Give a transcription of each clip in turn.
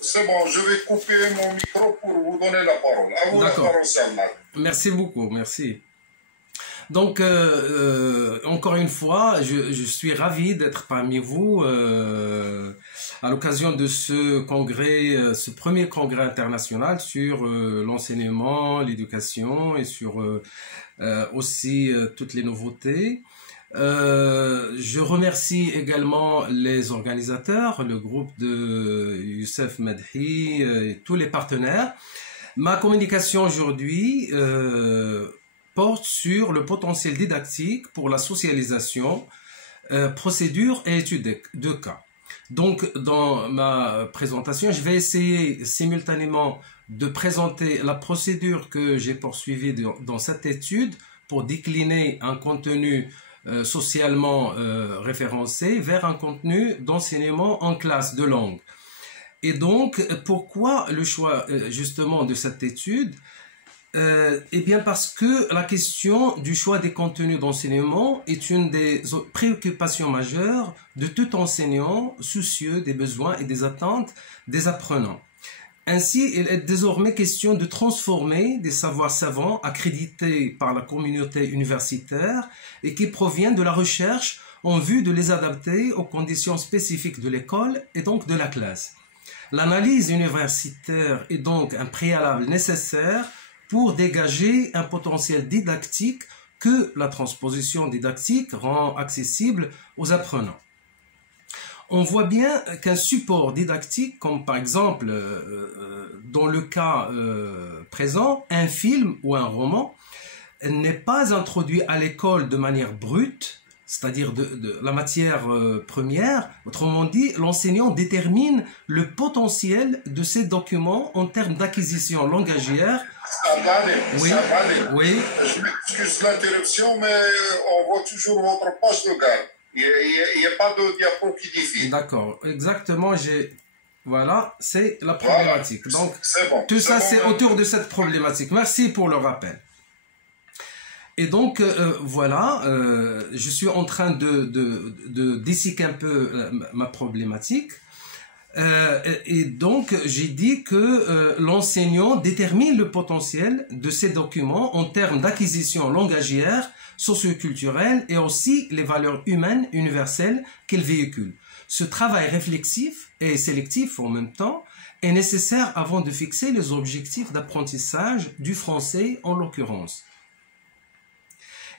C'est bon, je vais couper mon micro pour vous donner la parole. À vous la parole, Salman. Merci beaucoup, merci. Donc, encore une fois, je suis ravi d'être parmi vous à l'occasion de ce congrès, ce premier congrès international sur l'enseignement, l'éducation et sur aussi toutes les nouveautés. Je remercie également les organisateurs, le groupe de Youssef Medhi et tous les partenaires. Ma communication aujourd'hui porte sur le potentiel didactique pour la socialisation, procédure et études de cas. Donc, dans ma présentation, je vais essayer simultanément de présenter la procédure que j'ai poursuivie dans cette étude pour décliner un contenu socialement référencé vers un contenu d'enseignement en classe de langue. Et donc, pourquoi le choix justement de cette étude? Eh bien parce que la question du choix des contenus d'enseignement est une des préoccupations majeures de tout enseignant soucieux des besoins et des attentes des apprenants. Ainsi, il est désormais question de transformer des savoirs savants accrédités par la communauté universitaire et qui proviennent de la recherche en vue de les adapter aux conditions spécifiques de l'école et donc de la classe. L'analyse universitaire est donc un préalable nécessaire pour dégager un potentiel didactique que la transposition didactique rend accessible aux apprenants. On voit bien qu'un support didactique, comme par exemple dans le cas présent, un film ou un roman, n'est pas introduit à l'école de manière brute, c'est-à-dire de la matière première. Autrement dit, l'enseignant détermine le potentiel de ces documents en termes d'acquisition langagière. Oui, oui. Je m'excuse l'interruption, mais on voit toujours votre page de garde. Il n'y a pas de diapo qui défile. D'accord, exactement. Voilà, c'est la problématique. Voilà. Donc, bon, tout ça, c'est bon, autour de cette problématique. Merci pour le rappel. Et donc, voilà, je suis en train de disséquer un peu ma problématique. Et donc, j'ai dit que l'enseignant détermine le potentiel de ces documents en termes d'acquisition langagière, socioculturelle et aussi les valeurs humaines universelles qu'ils véhiculent. Ce travail réflexif et sélectif en même temps est nécessaire avant de fixer les objectifs d'apprentissage du français en l'occurrence.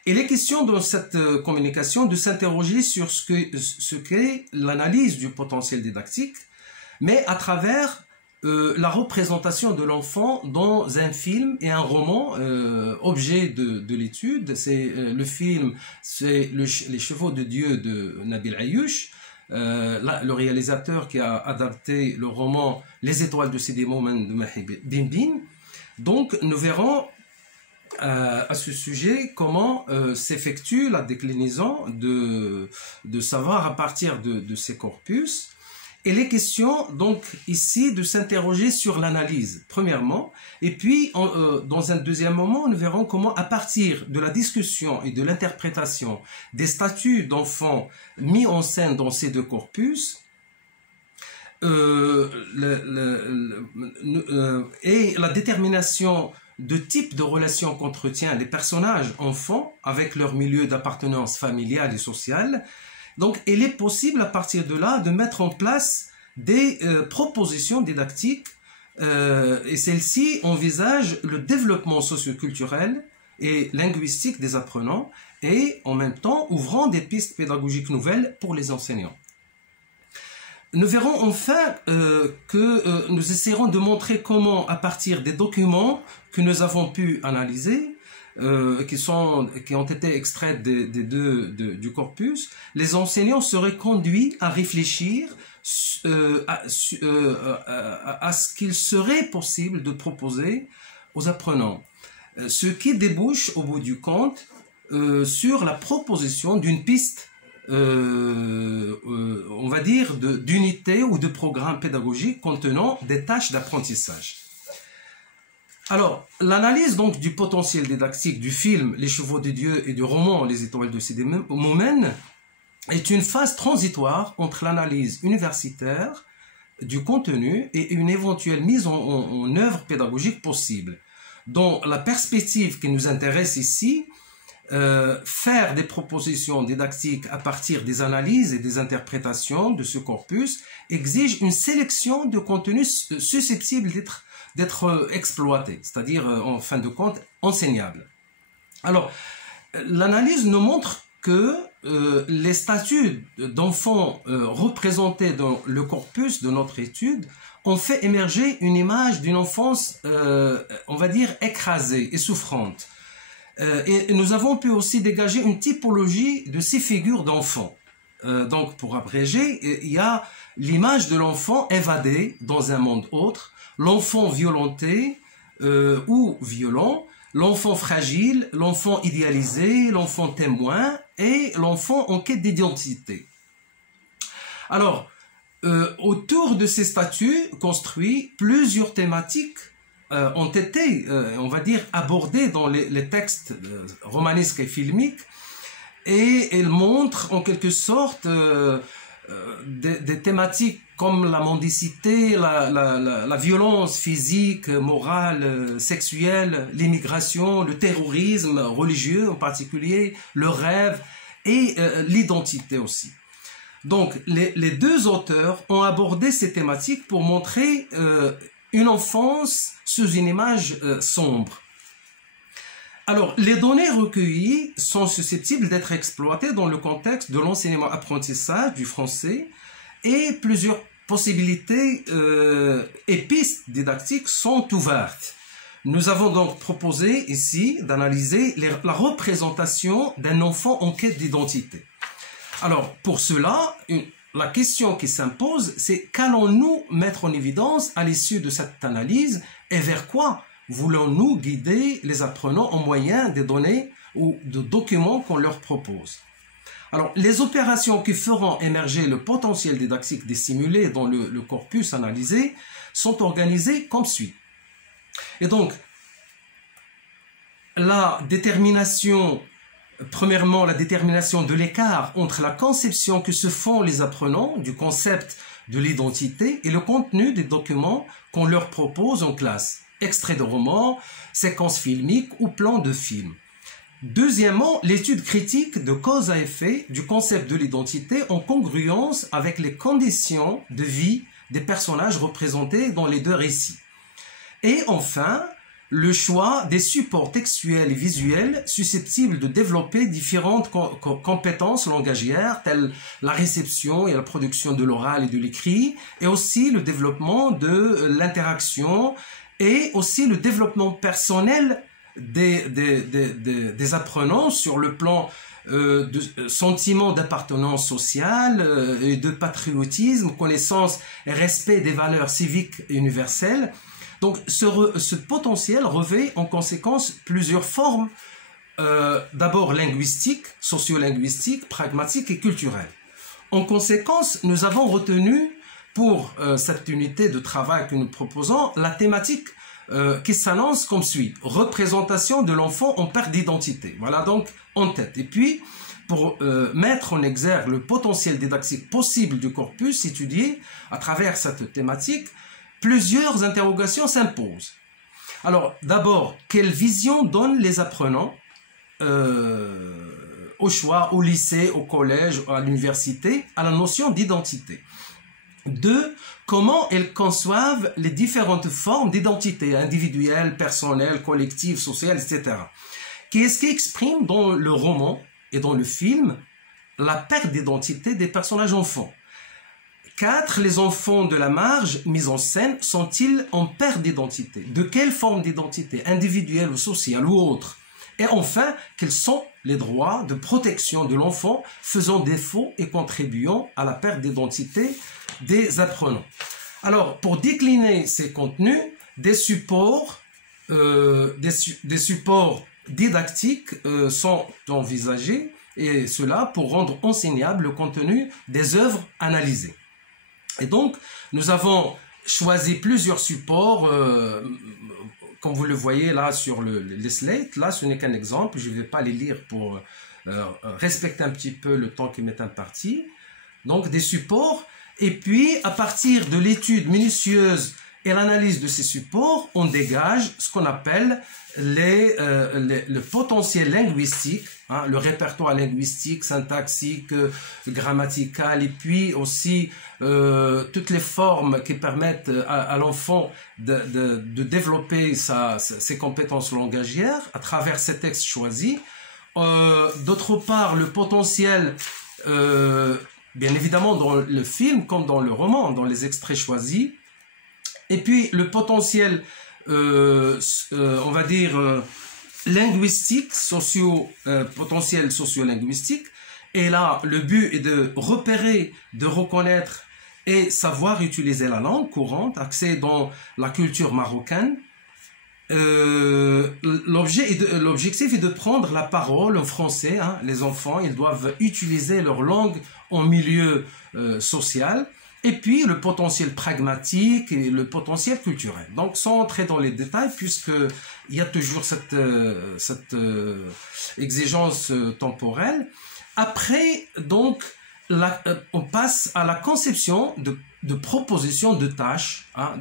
Il est question dans cette communication de s'interroger sur ce qu'est l'analyse du potentiel didactique, mais à travers la représentation de l'enfant dans un film et un roman, objet de l'étude. C'est le film, c'est Les Chevaux de Dieu de Nabil Ayouch, le réalisateur qui a adapté le roman Les Étoiles de Sidi Moumen de Mahi Bimbine. Donc nous verrons à ce sujet comment s'effectue la déclinaison de savoir à partir de ces corpus. Et les questions, donc, ici, de s'interroger sur l'analyse, premièrement, et puis, dans un deuxième moment, nous verrons comment, à partir de la discussion et de l'interprétation des statuts d'enfants mis en scène dans ces deux corpus, et la détermination de type de relation qu'entretient les personnages enfants avec leur milieu d'appartenance familiale et sociale. Donc, il est possible à partir de là de mettre en place des propositions didactiques et celles-ci envisagent le développement socioculturel et linguistique des apprenants et en même temps ouvrant des pistes pédagogiques nouvelles pour les enseignants. Nous verrons enfin que nous essaierons de montrer comment, à partir des documents que nous avons pu analyser, qui ont été extraits du corpus, les enseignants seraient conduits à réfléchir à ce qu'il serait possible de proposer aux apprenants, ce qui débouche au bout du compte sur la proposition d'une piste, on va dire, d'unité ou de programme pédagogique contenant des tâches d'apprentissage. Alors, l'analyse donc du potentiel didactique du film Les Chevaux de Dieu et du roman Les Étoiles de Sidi Moumen est une phase transitoire entre l'analyse universitaire du contenu et une éventuelle mise en œuvre pédagogique possible. Dans la perspective qui nous intéresse ici, faire des propositions didactiques à partir des analyses et des interprétations de ce corpus exige une sélection de contenus susceptibles d'être exploités, c'est-à-dire en fin de compte enseignables. Alors, l'analyse nous montre que les statuts d'enfants représentés dans le corpus de notre étude ont fait émerger une image d'une enfance, on va dire, écrasée et souffrante. Et nous avons pu aussi dégager une typologie de ces figures d'enfants. Donc, pour abréger, il y a l'image de l'enfant évadé dans un monde autre, l'enfant violenté ou violent, l'enfant fragile, l'enfant idéalisé, l'enfant témoin et l'enfant en quête d'identité. Alors, autour de ces statuts construits, plusieurs thématiques ont été, on va dire, abordées dans les textes romanesques et filmiques, et elles montrent en quelque sorte des thématiques comme la mendicité, la violence physique, morale, sexuelle, l'immigration, le terrorisme religieux en particulier, le rêve et l'identité aussi. Donc les deux auteurs ont abordé ces thématiques pour montrer une enfance sous une image sombre. Alors, les données recueillies sont susceptibles d'être exploitées dans le contexte de l'enseignement-apprentissage du français et plusieurs possibilités et pistes didactiques sont ouvertes. Nous avons donc proposé ici d'analyser la représentation d'un enfant en quête d'identité. Alors, pour cela, la question qui s'impose, c'est qu'allons-nous mettre en évidence à l'issue de cette analyse et vers quoi voulons-nous guider les apprenants en moyen des données ou de documents qu'on leur propose? Alors, les opérations qui feront émerger le potentiel didactique dissimulé dans le corpus analysé sont organisées comme suit. Et donc, premièrement, la détermination de l'écart entre la conception que se font les apprenants du concept de l'identité et le contenu des documents qu'on leur propose en classe. Extraits de romans, séquences filmiques ou plans de films. Deuxièmement, l'étude critique de cause à effet du concept de l'identité en congruence avec les conditions de vie des personnages représentés dans les deux récits. Et enfin, le choix des supports textuels et visuels susceptibles de développer différentes compétences langagières telles la réception et la production de l'oral et de l'écrit, et aussi le développement de l'interaction et aussi le développement personnel des apprenants sur le plan de sentiment d'appartenance sociale et de patriotisme, connaissance et respect des valeurs civiques et universelles. Donc ce potentiel revêt en conséquence plusieurs formes, d'abord linguistiques, sociolinguistiques, pragmatiques et culturelles. En conséquence, nous avons retenu pour cette unité de travail que nous proposons la thématique qui s'annonce comme suit: représentation de l'enfant en perte d'identité. Voilà donc en tête. Et puis, pour mettre en exergue le potentiel didactique possible du corpus étudié à travers cette thématique, plusieurs interrogations s'imposent. Alors, d'abord, quelle vision donnent les apprenants au choix, au lycée, au collège, à l'université, à la notion d'identité? Deux, comment elles conçoivent les différentes formes d'identité, individuelle, personnelle, collective, sociale, etc. Qu'est-ce qui exprime dans le roman et dans le film la perte d'identité des personnages enfants? 4. Les enfants de la marge mis en scène sont-ils en perte d'identité? De quelle forme d'identité? Individuelle ou sociale ou autre? Et enfin, quels sont les droits de protection de l'enfant faisant défaut et contribuant à la perte d'identité des apprenants? Alors, pour décliner ces contenus, des supports didactiques sont envisagés, et cela pour rendre enseignable le contenu des œuvres analysées. Et donc, nous avons choisi plusieurs supports, comme vous le voyez là sur les slides. Là, ce n'est qu'un exemple, je ne vais pas les lire pour respecter un petit peu le temps qui m'est imparti. Donc, des supports Et puis, à partir de l'étude minutieuse et l'analyse de ces supports, on dégage ce qu'on appelle le potentiel linguistique, hein, le répertoire linguistique, syntaxique, grammatical, et puis aussi toutes les formes qui permettent à l'enfant de développer ses compétences langagières à travers ces textes choisis. D'autre part, le potentiel, bien évidemment dans le film comme dans le roman, dans les extraits choisis. Et puis le potentiel, on va dire, linguistique, potentiel socio-linguistique. Et là, le but est de repérer, de reconnaître et savoir utiliser la langue courante, axée dans la culture marocaine. L'objectif est de prendre la parole en français. Hein. Les enfants, ils doivent utiliser leur langue en milieu social. Et puis le potentiel pragmatique et le potentiel culturel. Donc sans entrer dans les détails, puisqu'il y a toujours cette exigence temporelle. Après, donc, on passe à la conception de propositions de tâches, hein,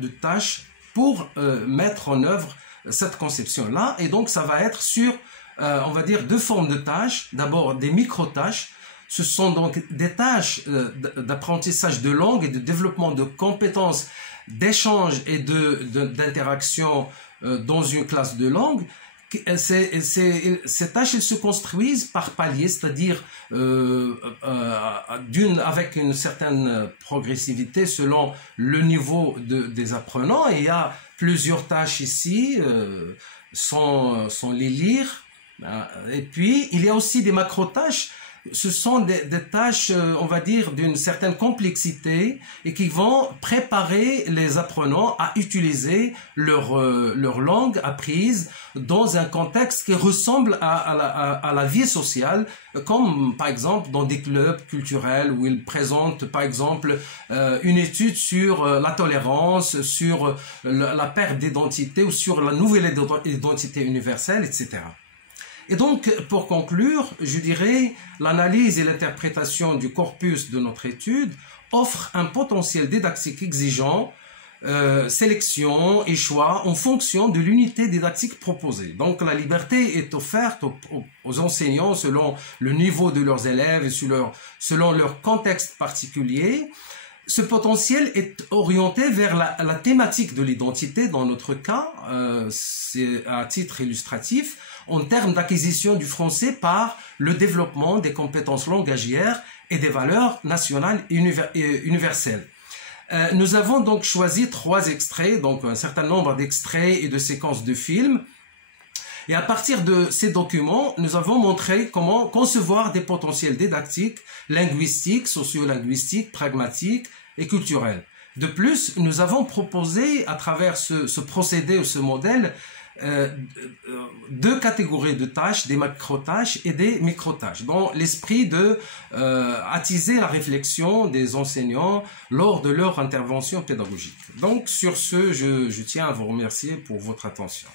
pour mettre en œuvre cette conception-là. Et donc ça va être sur, on va dire, deux formes de tâches. D'abord des micro-tâches. Ce sont donc des tâches d'apprentissage de langue et de développement de compétences d'échange et d'interaction dans une classe de langue. Ces tâches, elles se construisent par paliers, c'est-à-dire avec une certaine progressivité selon le niveau des apprenants. Et il y a plusieurs tâches ici, sans les lire. Et puis, il y a aussi des macro-tâches. Ce sont des tâches, on va dire, d'une certaine complexité et qui vont préparer les apprenants à utiliser leur langue apprise dans un contexte qui ressemble à la vie sociale, comme par exemple dans des clubs culturels où ils présentent par exemple une étude sur la tolérance, sur la perte d'identité ou sur la nouvelle identité universelle, etc. Et donc, pour conclure, je dirais, l'analyse et l'interprétation du corpus de notre étude offrent un potentiel didactique exigeant, sélection et choix en fonction de l'unité didactique proposée. Donc, la liberté est offerte aux enseignants selon le niveau de leurs élèves et selon leur contexte particulier. Ce potentiel est orienté vers la thématique de l'identité, dans notre cas, c'est à titre illustratif, en termes d'acquisition du français par le développement des compétences langagières et des valeurs nationales et universelles. Nous avons donc choisi 3 extraits, donc un certain nombre d'extraits et de séquences de films. Et à partir de ces documents, nous avons montré comment concevoir des potentiels didactiques, linguistiques, socio-linguistiques, pragmatiques et culturels. De plus, nous avons proposé à travers ce procédé ou ce modèle 2 catégories de tâches, des macro-tâches et des micro-tâches, dans l'esprit de attiser la réflexion des enseignants lors de leur intervention pédagogique. Donc sur ce, je tiens à vous remercier pour votre attention.